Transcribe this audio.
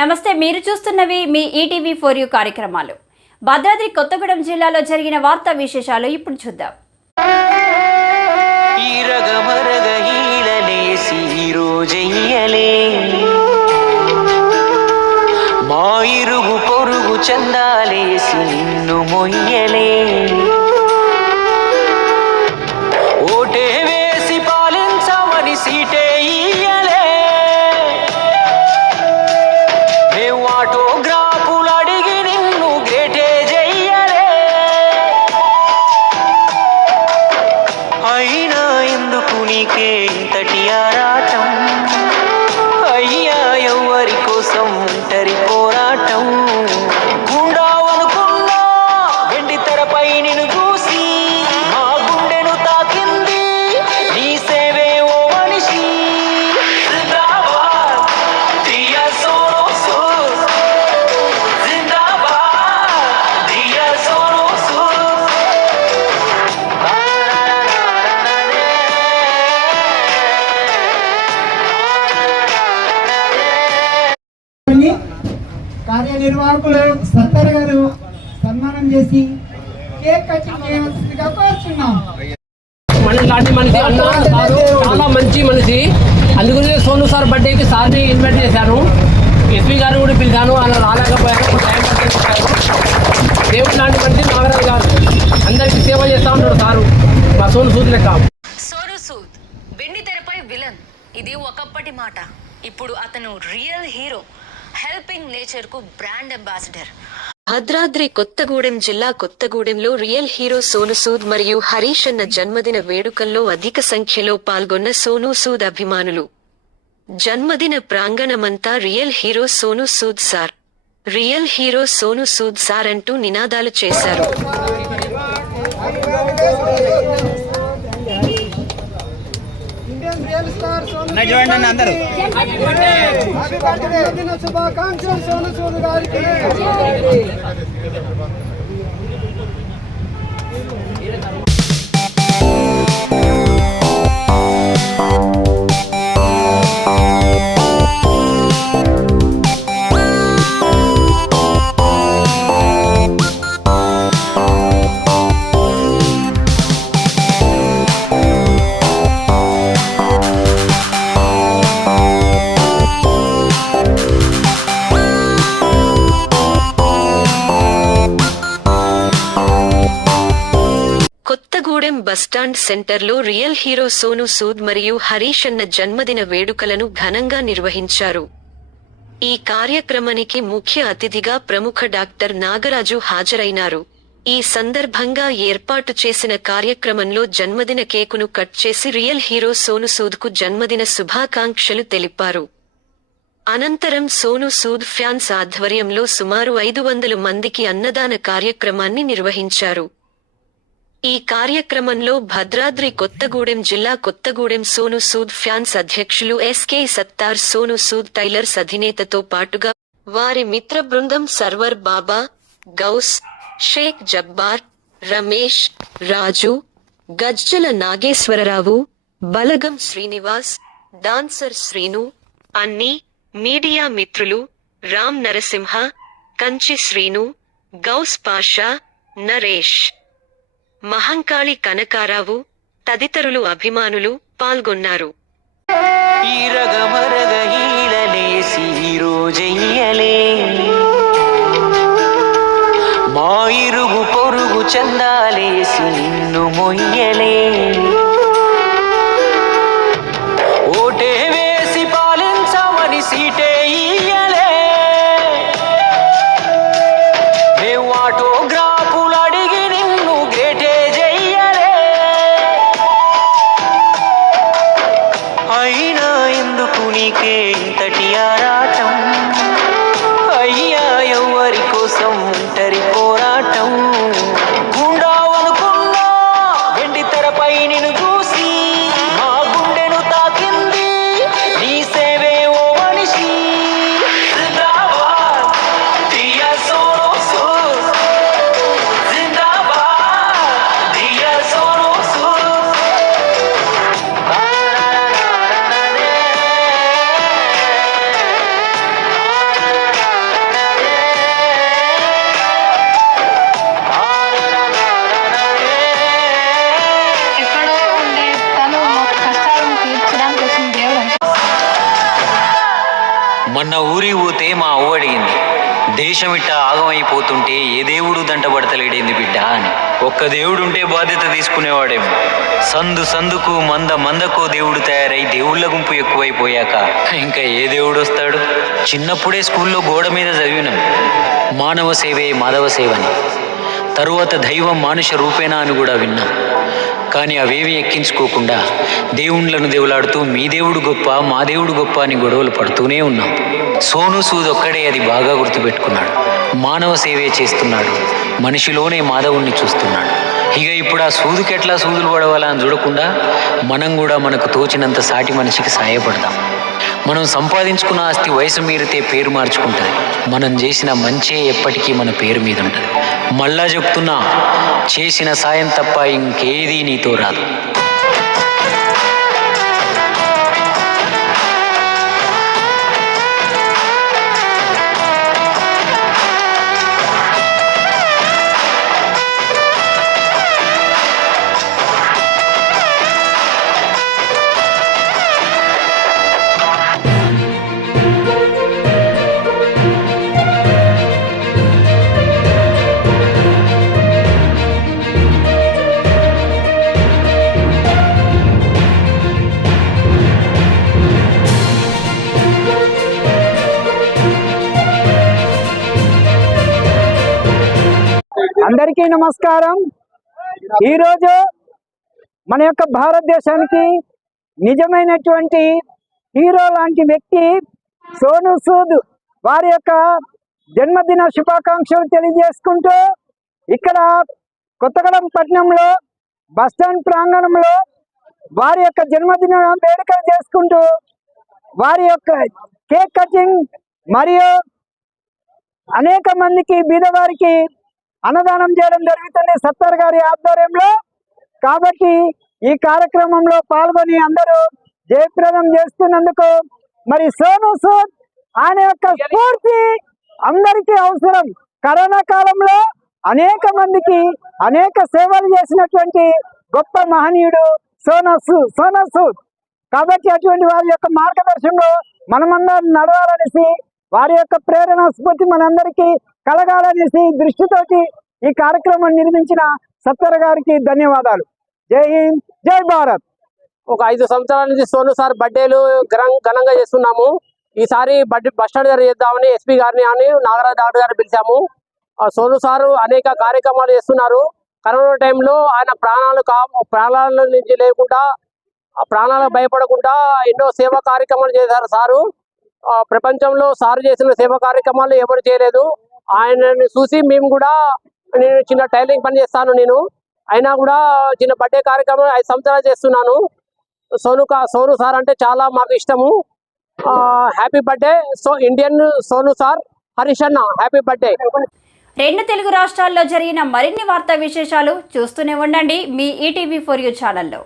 నమస్తే, మీరు చూస్తున్నవి మీ ETV for you కార్యక్రమాలు. భద్రాద్రి కొత్తగూడెం జిల్లాలో జరిగిన వార్తా విశేషాలు ఇప్పుడు చూద్దాం. చందాలేసి నిన్ను మొయ్యలే ఓటే వేసి పాలించమని సీటే ఇయ్యలే మేము ఆటోగ్రాఫులు అడిగి నిన్ను గ్రేటే చెయ్యలే అయినా ఎందుకు నీకే ఇంతటి ఆరాటం అయ్యా ఎవరి కోసం ఒంటరి పోరాటం కార్యనిర్వాహకులు సత్తర్ గారు సన్మానం చేసి కేక్ కటింగ్ చేయవలసిందిగా కోరుచున్నాం. లాంటి మనిషి అన్న సారు చాలా మంచి మనిషి. అందుకనే సోను సార్ బర్త్డేకి సార్ని ఇన్వైట్ చేశాను. ఎస్పీ గారు కూడా పిలిచాను, అలా రాలేకపోయాను. దేవుడు లాంటి మనిషి నాగరాజు గారు అందరికీ సేవ చేస్తా ఉంటాడు సారు. మా సోను సూద్ లెక్క. సోను సూద్ వెండి తెరపై విలన్, ఇది ఒకప్పటి మాట. ఇప్పుడు అతను రియల్ హీరో, హెల్పింగ్ నేచర్ కు బ్రాండ్ అంబాసిడర్. భద్రాద్రి కొత్తగూడెం జిల్లా కొత్తగూడెంలో రియల్ హీరో సోను సూద్ మరియు హరీష్ అన్న జన్మదిన వేడుకల్లో అధిక సంఖ్యలో పాల్గొన్న సోను సూద్ అభిమానులు. జన్మదిన ప్రాంగణమంతా real hero Sonu Sood sir, real hero Sonu Sood sir అంటూ నినాదాలు చేశారు. శుభాకాంక్షలు సోను సూద్ గారికి. కొత్తగూడెం బస్టాండ్ సెంటర్లో రియల్ హీరో సోను సూద్ మరియు హరీష్ అన్న జన్మదిన వేడుకలను ఘనంగా నిర్వహించారు. ఈ కార్యక్రమానికి ముఖ్య అతిథిగా ప్రముఖ డాక్టర్ నాగరాజు హాజరైనారు. ఈ సందర్భంగా ఏర్పాటు చేసిన కార్యక్రమంలో జన్మదిన కేకును కట్ చేసి రియల్ హీరో సోను సూద్ కు జన్మదిన శుభాకాంక్షలు తెలిపారు. అనంతరం సోను సూద్ ఫ్యాన్స్ ఆధ్వర్యంలో సుమారు 500 మందికి అన్నదాన కార్యక్రమాన్ని నిర్వహించారు. ఈ కార్యక్రమంలో భద్రాద్రి కొత్తగూడెం జిల్లా కొత్తగూడెం సోను సూద్ ఫ్యాన్స్ అధ్యక్షులు ఎస్కే సత్తార్, సోను సూద్ టైలర్స్ అధినేతతో పాటుగా వారి మిత్ర బృందం సర్వర్ బాబా, గౌస్, షేక్ జబ్బార్, రమేష్, రాజు, గజ్జల నాగేశ్వరరావు, బలగం శ్రీనివాస్, డాన్సర్ శ్రీను, అన్ని మీడియా మిత్రులు, రామ్ నరసింహ, కంచి శ్రీను, గౌస్ పాషా, నరేష్, మహంకాళి కనకారావు తదితరులు అభిమానులు పాల్గొన్నారు. మా ఇరుగు పొరుగు చందాలేసి నిన్ను మొయ్యలే ఓటే వేసి పాలించమని సీటే ఇయ్యలే మేము ఆటోగ్రాఫులు అడిగి నిన్ను గ్రేటే చెయ్యలే అయినా ఎందుకు నీకే ఇంతటి ఆరాటం ఊరికి పోతే మా అవ్వ అడిగింది, దేశం ఇట్ట ఆగమైపోతుంటే ఏ దేవుడు దంటబడతలేడేంది బిడ్డ అని. ఒక్క దేవుడుంటే బాధ్యత తీసుకునేవాడేమో. సందు సందుకు మందకో దేవుడు తయారై దేవుళ్ళ గుంపు ఎక్కువైపోయాక ఇంకా ఏ దేవుడు వస్తాడు? చిన్నప్పుడే స్కూల్లో గోడ మీద చదివినాం, మానవ సేవే మాధవ సేవని. తరువాత దైవం మానుష రూపేణా అని కూడా విన్నాం. కానీ అవేవి ఎక్కించుకోకుండా దేవుళ్ళను దేవులాడుతూ మీ దేవుడు గొప్ప మా దేవుడు గొప్ప అని గొడవలు పడుతూనే ఉన్నాం. సోను సూద్ ఒక్కడే అది బాగా గుర్తుపెట్టుకున్నాడు. మానవ సేవే చేస్తున్నాడు, మనిషిలోనే మాధవుణ్ణి చూస్తున్నాడు. ఇక ఇప్పుడు ఆ సూదుకి ఎట్లా సూదులు పడవాలా అని చూడకుండా మనం కూడా మనకు తోచినంత సాటి మనిషికి సాయపడదాం. మనం సంపాదించుకున్న ఆస్తి వయసు మీరితే పేరు మార్చుకుంటుంది. మనం చేసిన మంచే ఎప్పటికీ మన పేరు మీద ఉంటుంది. మళ్ళా చెప్తున్నా, చేసిన సాయం తప్ప ఇంకేదీ నీతో రాదు. అందరికీ నమస్కారం. ఈరోజు మన యొక్క భారతదేశానికి నిజమైనటువంటి హీరో లాంటి వ్యక్తి సోను సూద్ వారి యొక్క జన్మదిన శుభాకాంక్షలు తెలియజేసుకుంటూ ఇక్కడ కొత్తగూడెం పట్టణంలో బస్టాండ్ ప్రాంగణంలో వారి యొక్క జన్మదిన వేడుకలు చేసుకుంటూ వారి యొక్క కేక్ కటింగ్ మరియు అనేక మందికి బీదవారికి అన్నదానం చేయడం జరుగుతుంది సత్తర్ గారి ఆధ్వర్యంలో. కాబట్టి ఈ కార్యక్రమంలో పాల్గొని అందరూ జయప్రదం చేస్తున్నందుకు మరి సోను సూద్ ఆయన యొక్క స్ఫూర్తి అందరికీ అవసరం. కరోనా కాలంలో అనేక మందికి అనేక సేవలు చేసినటువంటి గొప్ప మహనీయుడు సోను సూద్. కాబట్టి అటువంటి వారి యొక్క మార్గదర్శనంలో మనమందరం నడవాలనేసి, వారి యొక్క ప్రేరణ స్ఫూర్తి మనందరికీ కలగాలనేసి దృష్టితోటి ఈ కార్యక్రమం నిర్మించిన సత్తర్ గారికి ధన్యవాదాలు. జై హింద్, జై భారత్. ఒక 5 సంవత్సరాల నుంచి సోను సార్ బర్త్డేలు ఘనంగా చేస్తున్నాము. ఈసారి బస్ స్టాండ్ దగ్గర చేద్దామని ఎస్పీ గారిని అని నాగరాజ్ డాక్టర్ గారిని పిలిచాము. సోను సారు అనేక కార్యక్రమాలు చేస్తున్నారు. కరోనా టైంలో ఆయన ప్రాణాల నుంచి లేకుండా, ప్రాణాలకు భయపడకుండా ఎన్నో సేవా కార్యక్రమాలు చేశారు సారు. ప్రపంచంలో సారు చేసిన సేవా కార్యక్రమాలు ఎవరు చేయలేదు. ఆయనని చూసి మేము కూడా, నేను చిన్న టైలరింగ్ పని చేస్తాను, నేను అయినా కూడా చిన్న బర్త్డే కార్యక్రమం 5 సంవత్సరాలు చేస్తున్నాను. సోను సార్ అంటే చాలా మాకు ఇష్టము. Happy birthday Indian Sonu sir. Harish అన్న హ్యాపీ బర్త్డే. 2 తెలుగు రాష్ట్రాల్లో జరిగిన మరిన్ని వార్తా విశేషాలు చూస్తూనే ఉండండి మీ ఈటీవీ4U ఛానల్లో.